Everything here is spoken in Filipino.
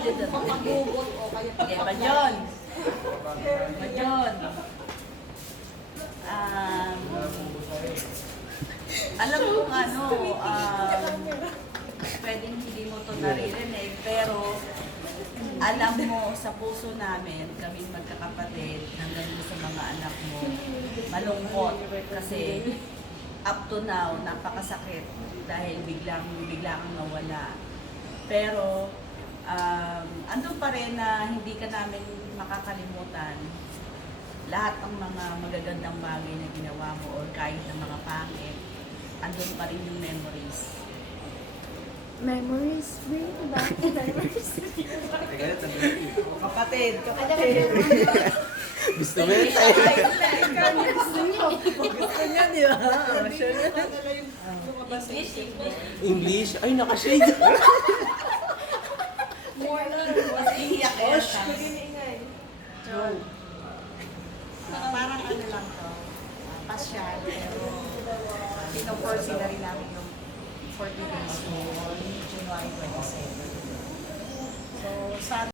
dito. Pag-ubot o kaya Okay, Bajon. Bajon. Alam mo kung ano, pwedeng hindi mo to naririnig, pero alam mo sa puso namin, kaming magkakapatid, hanggang sa mga anak mo, malungkot kasi up to now, napakasakit dahil bigla kang nawala. Pero andun pa rin na hindi ka namin makakalimutan lahat ng mga magagandang bagay na ginawa mo or kahit ng mga pangit, andun pa rin yung memories. Memories, bring back memories. Kapatid. Gusto mo yun tayo? Gusto niya, di ba? English? Ay, naka-shade. more Mas iiyak eh. parang ano lang to, pasyal, pero pinoforesee na rin namin yung 40 days mo on January 27. So, sana